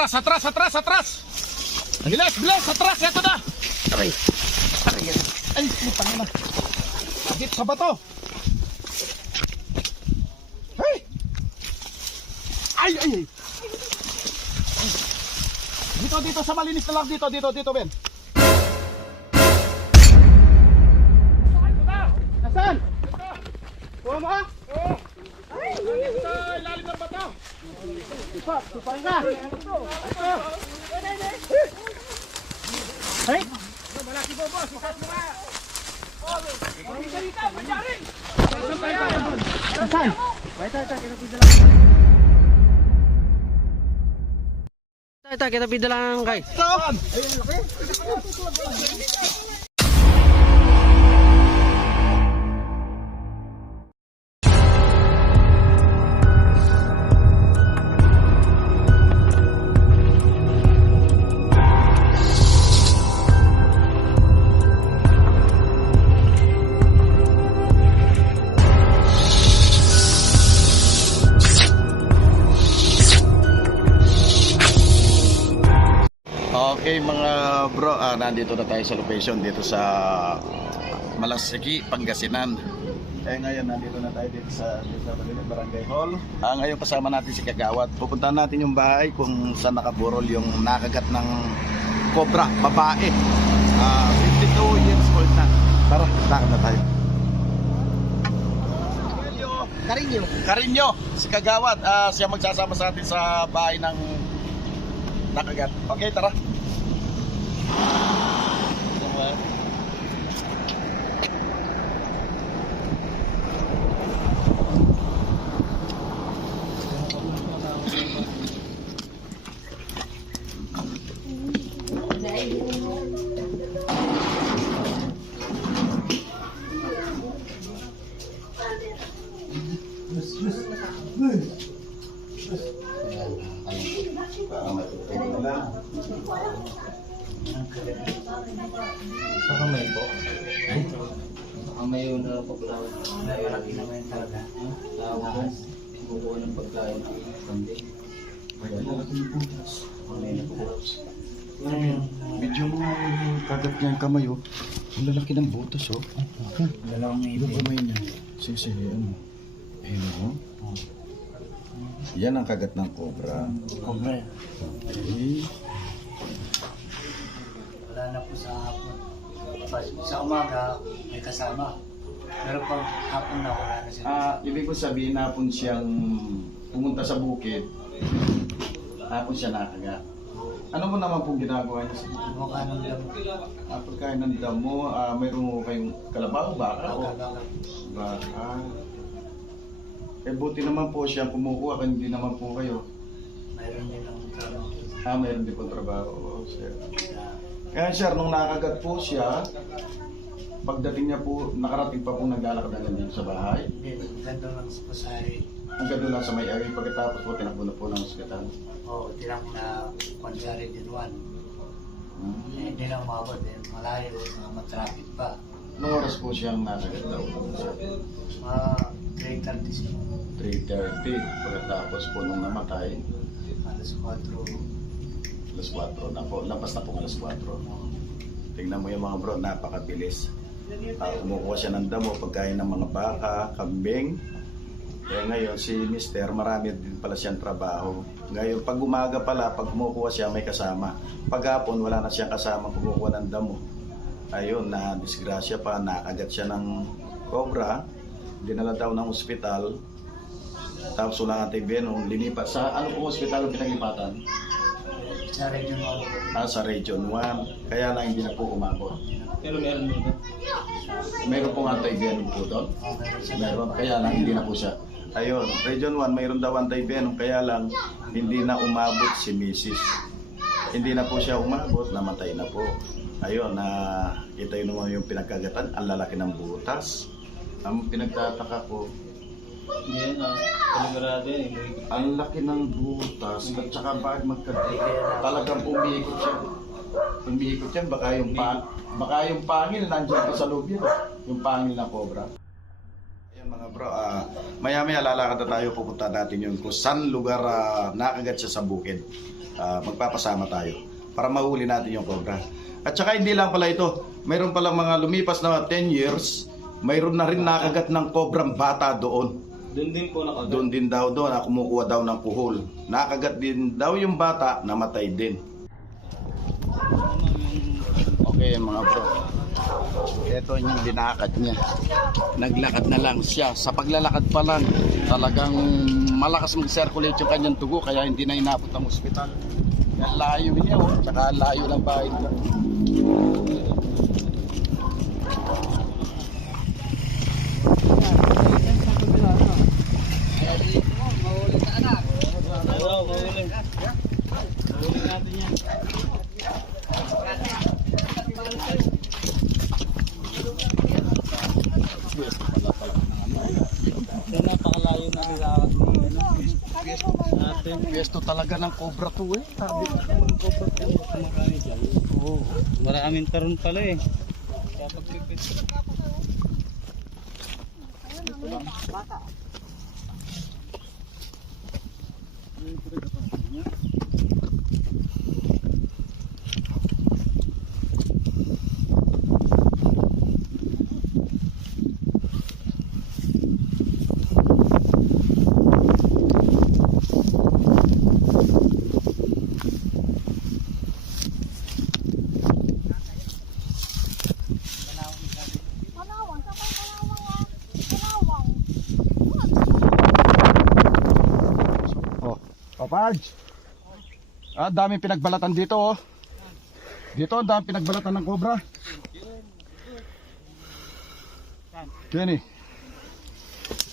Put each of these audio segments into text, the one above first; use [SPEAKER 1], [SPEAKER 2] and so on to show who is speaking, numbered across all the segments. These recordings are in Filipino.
[SPEAKER 1] Atras, atras, atras, atras! Bilis, bilis, atras, ito na! Aray, aray, ay, putang na. Dito sa bato. Hey! Ay, ay, ay. Dito, dito, sa malinis na lang, dito, dito, dito, Ben. Nasaan? Kuha mo ah? Oo. Ay, sa ilalim ng bato. Sipa ka. Hey! Malaki po, boss. Makas mo nga. Saan?
[SPEAKER 2] Ito, kita pida lang kay.
[SPEAKER 1] Saan? Okay ah, nandito na tayo sa location dito sa Malasiki, Pangasinan. Eh ngayon nandito na tayo dito sa, Balinan Barangay Hall. Ah, ngayon kasama natin si Kagawad. Pupuntahan natin yung bahay kung saan nakaburol yung nakagat ng cobra, babae. Ah, 52 years old na. Tara, lakad na tayo.
[SPEAKER 2] Karinyo.
[SPEAKER 1] Karinyo, si Kagawad, ah, siya magsasama sa atin sa bahay ng nakagat. Okay, tara.
[SPEAKER 2] Sa kukuha ng pagkain. Kundi. Kamay na po.
[SPEAKER 1] Medyo mga kagat niya ang kamay, oh. Ang lalaki ng butas, oh.
[SPEAKER 2] Dalawang
[SPEAKER 1] Yung kamay niya. Sige, sige, ano. Ayun, oh. Yan ang kagat ng cobra.
[SPEAKER 2] Kobra.
[SPEAKER 1] Okay.
[SPEAKER 3] Wala na po sa hapon. Sa umaga, may kasama. Pero pag hapon na, wala na sila.
[SPEAKER 1] Ah, ibig ko sabihin hapon siyang pumunta sa bukid. Hapon siya nakagat. Ano mo naman pong ginagawa niya
[SPEAKER 3] Mukha ng damo.
[SPEAKER 1] ah, pagkain ng damo? Ah, mayroon mo kayong kalabaw, baka o baka? Eh buti naman po siya kumukuha, kung hindi naman po kayo.
[SPEAKER 3] Mayroon din ang trabaho.
[SPEAKER 1] Ah, mayroon din po trabaho. Oh, sir. Kaya sir, nung nakagat po siya, pagdating niya po, nakarating pa po naglalakad na dito sa bahay.
[SPEAKER 3] Hindi, ganda lang sa.
[SPEAKER 1] Ang gano'n lang sa may area, pagkatapos po, tinakbo na po ng ospital.
[SPEAKER 3] O, tinang na pansari din one.
[SPEAKER 1] Hmm.
[SPEAKER 3] Eh, Hindi na umabot eh. Malayo, mga matraffic pa.
[SPEAKER 1] Anong oras po siyang nakagat daw?
[SPEAKER 3] Mga grade 36.
[SPEAKER 1] 3.30. Pagkatapos po nung namatay,
[SPEAKER 3] Alas 4.
[SPEAKER 1] alas 4 na po. Lampas na po alas 4. Tingnan mo yung mga bro, napakabilis. Uh, kumukuha siya ng damo, pagkain ng mga baka, kambing. Eh ngayon, si Mister, marami din pala siyang trabaho. Ngayon, pag umaga pala, pag kumukuha siya, may kasama. Pag hapon, wala na siyang kasama kumukuha ng damo. Ayun, na disgrasya pa, nakagat siya ng cobra. Dinala daw ng ospital. Tapos wala nga TV, nung linipat sa ano pong ospital ang pinaglipatan?
[SPEAKER 3] Sa region 1.
[SPEAKER 1] Ah, sa Region 1. Kaya lang hindi na po umabot.
[SPEAKER 2] Pero meron dito.
[SPEAKER 1] Meron pong anti-venom po doon.
[SPEAKER 3] Meron,
[SPEAKER 1] kaya lang hindi na po siya. Ayun, Region 1, mayroon daw anti-venom, kaya lang hindi na umabot si Mrs. Hindi na po siya umabot, namatay na po. Ayun, na kita yun naman yung pinagkagatan, ang lalaki ng butas. Ang pinagtataka ko,
[SPEAKER 2] Yan ah. Palimirado yan.
[SPEAKER 1] ang laki ng butas at saka bakit magka talagang umiikot siya. Umiikot yan, baka yung pa, baka yung pangil nandiyan pa sa loob yun. Yung pangil na cobra. Mga bro, ah, maya-maya lalakad na tayo, pupunta natin yun kung saan lugar ah, nakagat siya sa bukid. Ah, magpapasama tayo para mahuli natin yung cobra. At saka hindi lang pala ito, mayroon palang mga lumipas na 10 years, mayroon na rin nakagat ng cobrang bata doon.
[SPEAKER 2] Doon din po nakagat.
[SPEAKER 1] Doon din daw doon, kumukuha daw ng kuhol. Nakagat din daw yung bata, namatay din. Okay mga bro. Ito yung binakad niya. Naglakad na lang siya. Sa paglalakad pa lang, talagang malakas mag-circulate yung kanyang tugo kaya hindi na inabot ang ospital. Yan layo niya oh. Tsaka layo ng bahay nila.
[SPEAKER 2] Hello, mahuli. Mahuli natin yan. Kaya napakalayo na nilakad ni ano, natin.
[SPEAKER 1] Pwesto talaga ng cobra to eh. Sabi
[SPEAKER 2] Marami dyan. Oo. Maraming taron pala eh. Kaya pagpipit.
[SPEAKER 4] Malawang,
[SPEAKER 1] Papaj. Ah, dami pinagbalatan dito oh. Dito ang dami pinagbalatan ng cobra. Kenny.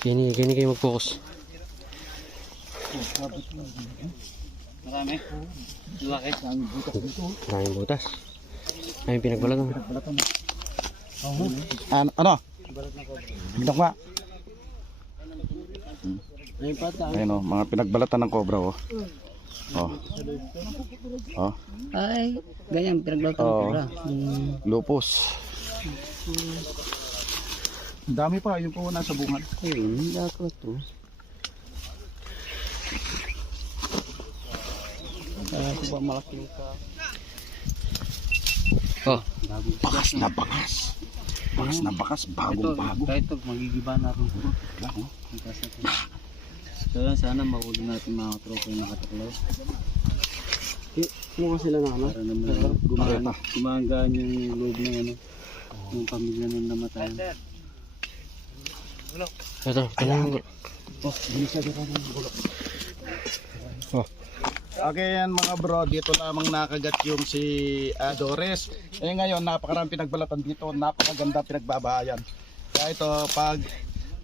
[SPEAKER 5] Kini, kini kayo mag-focus.
[SPEAKER 2] Marami. Laki.
[SPEAKER 5] Maraming butas. Maraming pinagbalatan.
[SPEAKER 1] Ano? Ano? Tignan nga.
[SPEAKER 2] Ayun pa tayo.
[SPEAKER 1] Ayun oh, mga pinagbalatan ng cobra oh. Oh. Oh,
[SPEAKER 2] Ay, ganyan pinagluto
[SPEAKER 1] Oo.
[SPEAKER 2] ko
[SPEAKER 1] lupus. Ang dami pa, yung po nasa bunga.
[SPEAKER 2] Ayun, hindi ako to. Kaya ito ba malaki ka?
[SPEAKER 5] Oh,
[SPEAKER 1] Bakas na bakas. Bakas na bakas, bagong bago.
[SPEAKER 2] Kahit ito, magigiba na rin po.
[SPEAKER 1] Lang, oh.
[SPEAKER 2] So yan, sana mahuli natin mga tropa yung nakataklaw.
[SPEAKER 5] Ano sila na ano?
[SPEAKER 2] Para naman gumaan, gumagaan yung loob ng ano, yung pamilya nung namatay.
[SPEAKER 5] Ito, ito na yung...
[SPEAKER 1] Okay yan mga bro, dito lamang nakagat yung si Adores. Eh ngayon, napakaraming pinagbalatan dito, napakaganda pinagbabahayan. Kaya ito, pag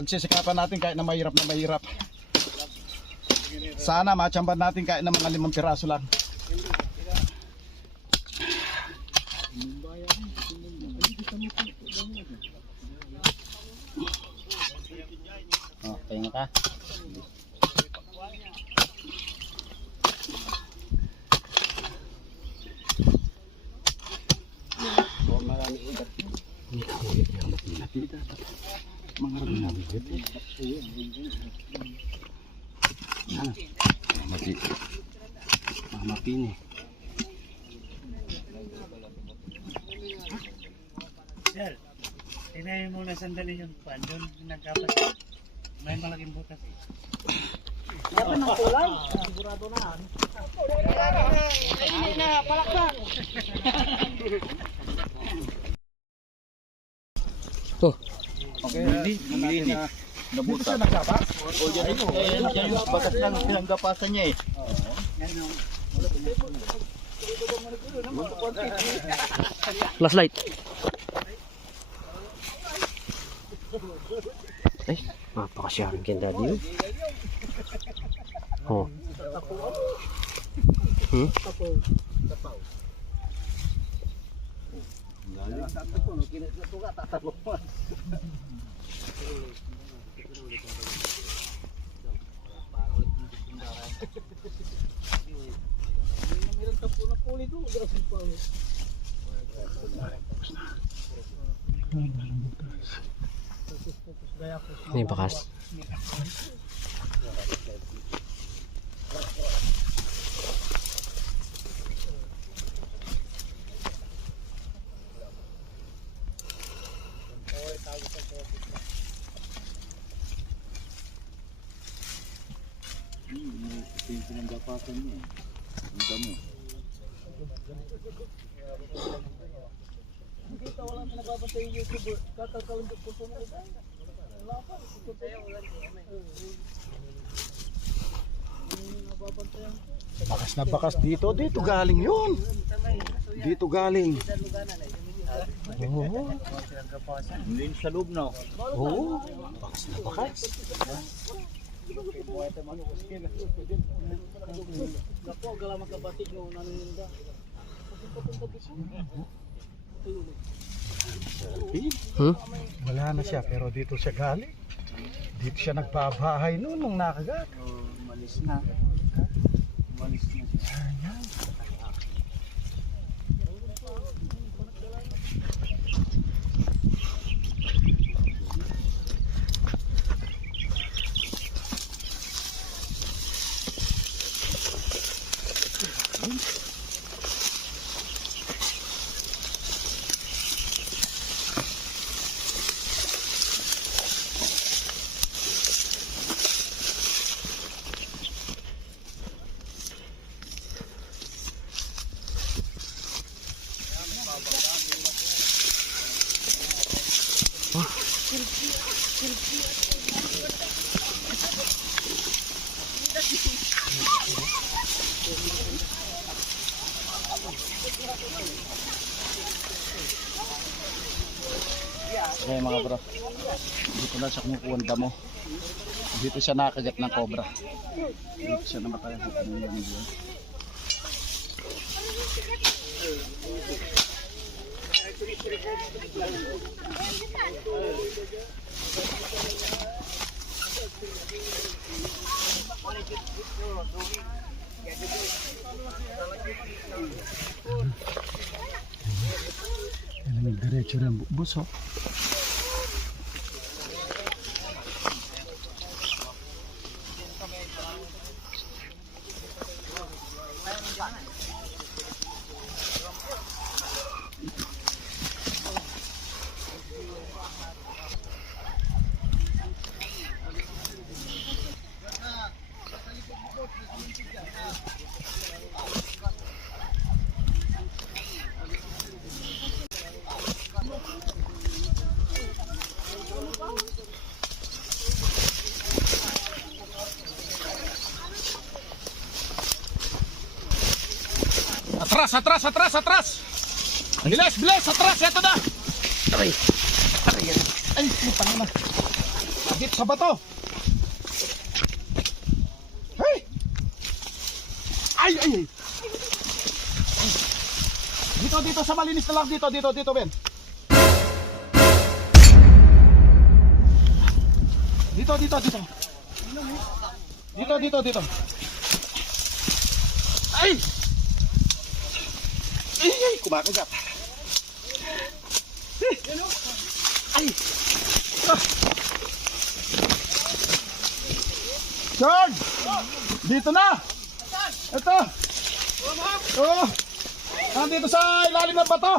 [SPEAKER 1] pagsisikapan natin kahit na mahirap na mahirap. Sana matsamban natin kahit na mga limang piraso lang.
[SPEAKER 2] Oh, pahinga ka.
[SPEAKER 1] Mga nabigit. Mati.
[SPEAKER 2] Mama Pini.
[SPEAKER 3] Sir, tinayin mo na sandali yung pan. Doon nagkapat. May malaking butas.
[SPEAKER 5] Oh,
[SPEAKER 1] Okay, hindi, hindi nabutas. Dito siya naglabas? O yan, yan, yan yung batas ng pinanggapasan niya eh.
[SPEAKER 5] Oo. Yan yung. Plus light. Ay, napakasyaring ganda din. Oh. Hmm?
[SPEAKER 6] Satu pun, kini satu kata tak lupa. Meron ka
[SPEAKER 5] Ini bekas. May bakas.
[SPEAKER 1] Bakas na bakas dito. Dito galing yun. Dito galing. Oo.
[SPEAKER 3] Hindi sa loob na.
[SPEAKER 1] Oo. Bakas na bakas.
[SPEAKER 5] Hmm?
[SPEAKER 1] Wala na siya pero dito siya galing. Dito siya nagbabahay noon nung nakagat.
[SPEAKER 3] Umalis na. Umalis na siya
[SPEAKER 1] mga bro. Dito na siya kumukuha ng damo. Dito siya nakagat ng cobra. Dito siya namatay. Yan yun? Yan nagdiretso rin buso. Atras, atras, atras, atras! Bilis, bilis, atras, eto na!
[SPEAKER 5] Aray.
[SPEAKER 1] Ay, putang na. Agit sa bato. Hey! Ay, ay, ay. Dito, dito, sa malinis na lang. Dito, dito, dito, Ben. Dito, dito, dito. Dito, dito, dito. Ay! Ay, kumakagat. Ay! George! Dito na! Ito! Oo! Nandito sa ilalim ng bato!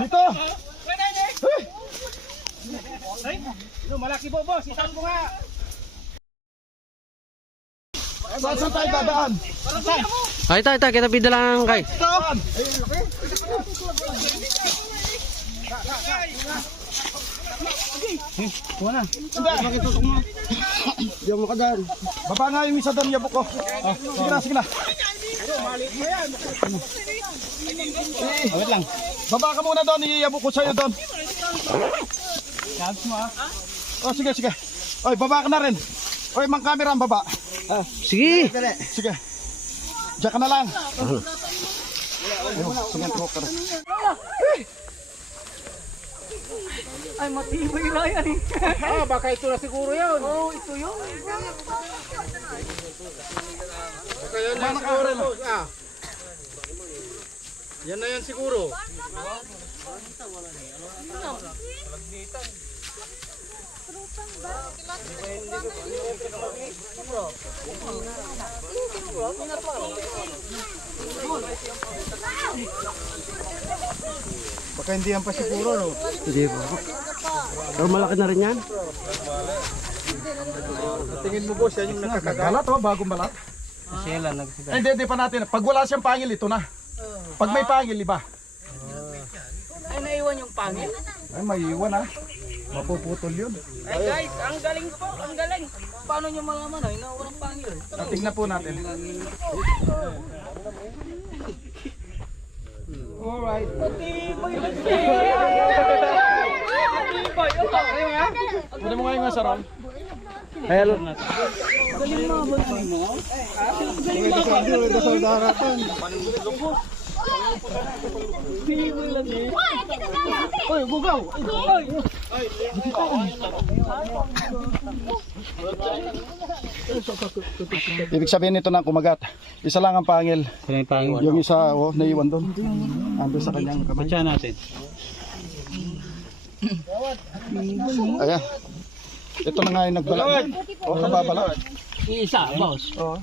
[SPEAKER 1] Dito! Ay!
[SPEAKER 3] Malaki po boss, itas mo nga.
[SPEAKER 1] Saan saan tayo dadaan?
[SPEAKER 5] Ay, tayo, tayo. Kita pida lang kay.
[SPEAKER 1] Saan?
[SPEAKER 3] Wala.
[SPEAKER 1] Hindi!
[SPEAKER 3] Bakit tutok mo? Hindi ako makadaan.
[SPEAKER 1] Baba nga yung isa doon, yabok ko. Oh, sige na, sige na. Eh,
[SPEAKER 3] Wait lang.
[SPEAKER 1] Baba ka muna doon, iyabok ko sa'yo doon.
[SPEAKER 3] Chance mo ah.
[SPEAKER 1] Oh, sige, sige. Oy, baba ka na rin. Oy, mang camera ang baba.
[SPEAKER 5] Sige.
[SPEAKER 1] Sige. Diyan ka na lang. Ka.
[SPEAKER 4] Ay, matibay na yan eh.
[SPEAKER 3] Ah, baka ito na siguro yun.
[SPEAKER 4] Oo, ito yun.
[SPEAKER 3] Baka yan na siguro. Ah. Yan na yan siguro.
[SPEAKER 1] Baka hindi yan pa siguro, no?
[SPEAKER 5] Hindi po. Pero malaki na rin yan.
[SPEAKER 1] Tingin mo boss, yan yung nakakagalat, oh, bagong balat.
[SPEAKER 2] Sila nagsiga.
[SPEAKER 1] Ay, hindi, hindi pa natin. Pag wala siyang pangil, ito na. Pag may pangil, iba.
[SPEAKER 7] Ay, naiwan yung pangil.
[SPEAKER 1] Ay, may iwan ah. Mapuputol yun.
[SPEAKER 7] Ay guys, ang galing po, ang galing. Paano nyo malaman ay nawalan ng pangil?
[SPEAKER 1] Ah, Tingnan po natin.
[SPEAKER 7] Alright. Matibay na siya! Matibay.
[SPEAKER 1] Pwede mo nga yung sarong.
[SPEAKER 5] Kaya
[SPEAKER 7] Hoy, bugaw! Hoy!
[SPEAKER 1] Ibig sabihin nito ng kumagat. Isa lang ang pangil.
[SPEAKER 2] Sila yung
[SPEAKER 1] isa, oh, naiwan doon. Ando sa kanyang kamay.
[SPEAKER 2] Patsa natin.
[SPEAKER 1] Ayan. Ito na nga yung nagbalat. Oh, nababalat.
[SPEAKER 2] Isa, boss.
[SPEAKER 1] Oo.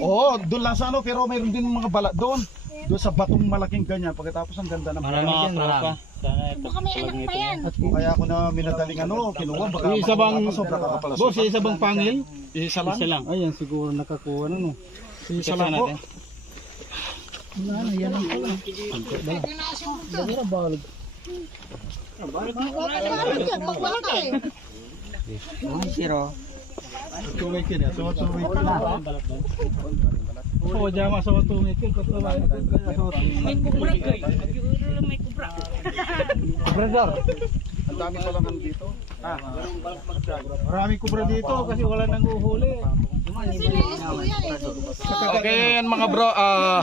[SPEAKER 1] Oo, doon lang sa ano, pero mayroon din mga balat doon. Doon sa batong malaking ganyan. Pagkatapos ang ganda ng
[SPEAKER 2] Marami yan, marami. Sana ito.
[SPEAKER 4] Baka may anak pa yan.
[SPEAKER 1] Kaya ako na minadaling ano, kinuha. Baka
[SPEAKER 2] Yung isa bang,
[SPEAKER 1] sobra kakapalaso.
[SPEAKER 2] boss, yung isa bang pangil?
[SPEAKER 1] Isa lang.
[SPEAKER 2] Isa lang. Ayan, siguro nakakuha na no.
[SPEAKER 1] Isa lang po. Tumay kin ya. So tumay kin na.
[SPEAKER 2] Oo, dyan sa tumikil.
[SPEAKER 7] May kubra kay. May kubra.
[SPEAKER 2] Brother.
[SPEAKER 1] Ang dami pa lang dito. Ah,
[SPEAKER 2] Maraming kubra dito kasi wala nang uhuli.
[SPEAKER 1] Okay, mga bro, ah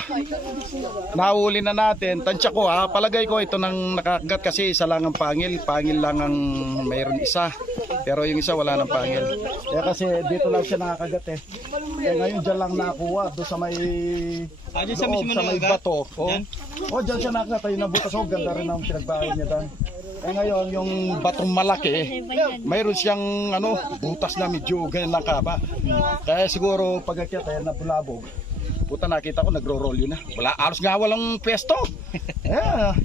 [SPEAKER 1] nahuli na natin. Tansya ko ha, palagay ko ito nang nakagat kasi isa lang ang pangil. Pangil lang ang mayroon isa. Pero yung isa wala nang pangil. Kaya kasi dito lang siya nakakagat eh. Kaya ngayon dyan lang nakuha. Doon sa may
[SPEAKER 2] Ah, sa
[SPEAKER 1] loob,
[SPEAKER 2] mismo
[SPEAKER 1] sa may bato. Oh, oh dyan siya nakagat. Ayun ang butas. Oh, ganda rin ang pinagbahay niya doon. Eh ngayon, yung batong malaki, mayroon siyang ano, butas na medyo ganyan lang kaba. Kaya siguro pag akyat ay nabulabog. Puta nakita ko nagro-roll yun na. Wala, alos nga walang pwesto. yeah.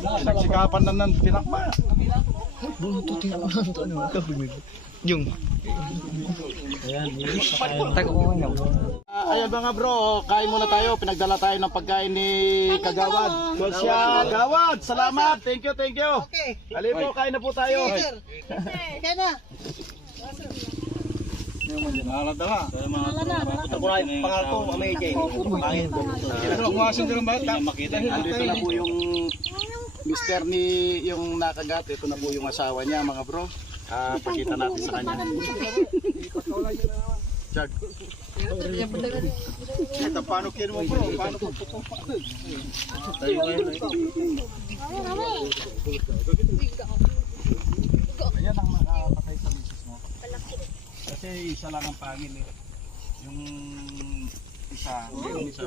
[SPEAKER 1] Nagsikapan na ng tinakma. Ah, ayan mga bro, kain muna tayo. Pinagdala tayo ng pagkain ni Kagawad. Konsya, Gawad, salamat. Thank you, thank you. Okay. Halip po, kain na po tayo. Andito na po yung mister ni yung nakagat. Ito na po yung asawa niya mga bro. Ah, pakita natin sa kanya. Chag. Ito, paano kino mo bro? Paano po po Tayo kayo na Ayan ang makapatay sa misis mo. Kasi isa lang ang pangil eh. Yung isa, yung isa.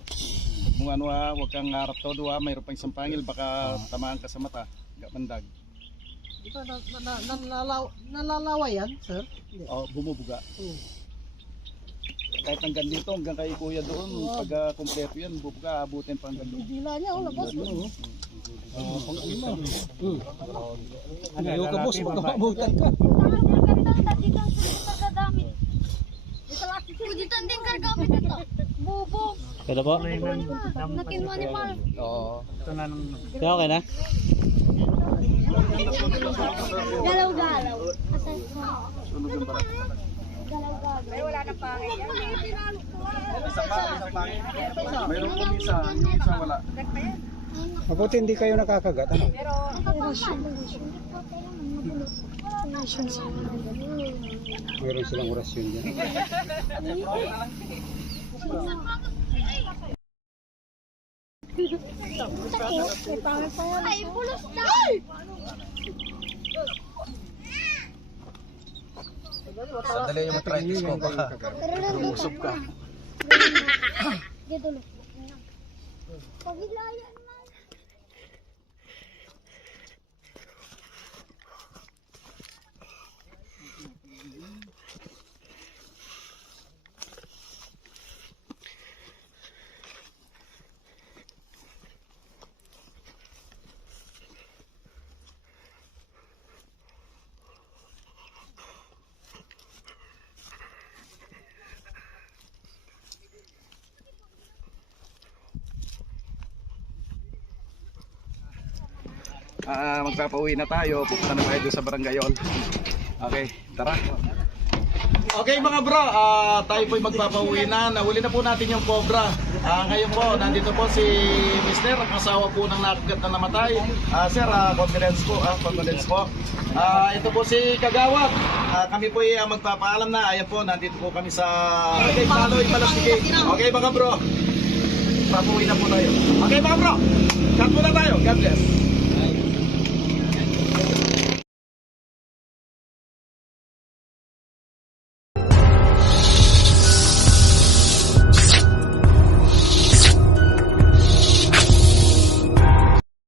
[SPEAKER 1] Kung ano ha, huwag kang harap todo ha. Mayroon pang isang pangil, baka tamaan ka sa mata. Gapandag.
[SPEAKER 8] Nalalawa yan, sir?
[SPEAKER 1] O, bumubuga. Kahit hanggang dito, hanggang kay kuya doon, pag uh, kompleto yan, bubuga, abutin pa hanggang doon.
[SPEAKER 8] Dila niya, oh, labas.
[SPEAKER 2] Ayaw ka boss, magkakabutan ka.
[SPEAKER 4] Dito ang din kargamit ito. Bubog.
[SPEAKER 2] Kada po?
[SPEAKER 4] Nakinwa ni Mar.
[SPEAKER 1] Oo.
[SPEAKER 2] Kaya okay na?
[SPEAKER 4] Galaw-galaw.
[SPEAKER 1] Mayroon kung isa, yung isa wala.
[SPEAKER 9] Mabuti hindi kayo nakakagat. Ano? Meron silang orasyon dyan.
[SPEAKER 4] Ay, pulos na!
[SPEAKER 1] Sandali yung arthritis ko baka.
[SPEAKER 4] Lumusog ka. Dito lang. Pagilayan na.
[SPEAKER 1] Ah, magpapauwi na tayo. Pupunta na tayo doon sa Barangayol. Okay, tara. Okay mga bro, ah, tayo po'y magpapauwi na. Nahuli na po natin yung cobra. Ah, ngayon po, nandito po si Mister, ang po ng nakagat na namatay. Ah, sir, ah, confidence po, ah, confidence po. Ah, ito po si Kagawad. Ah, kami po ay ah, magpapaalam na. Ayan po, nandito po kami sa Okay, Paloy, Palastige. Okay mga bro, papauwi na po tayo. Okay mga bro, cut muna tayo. God bless.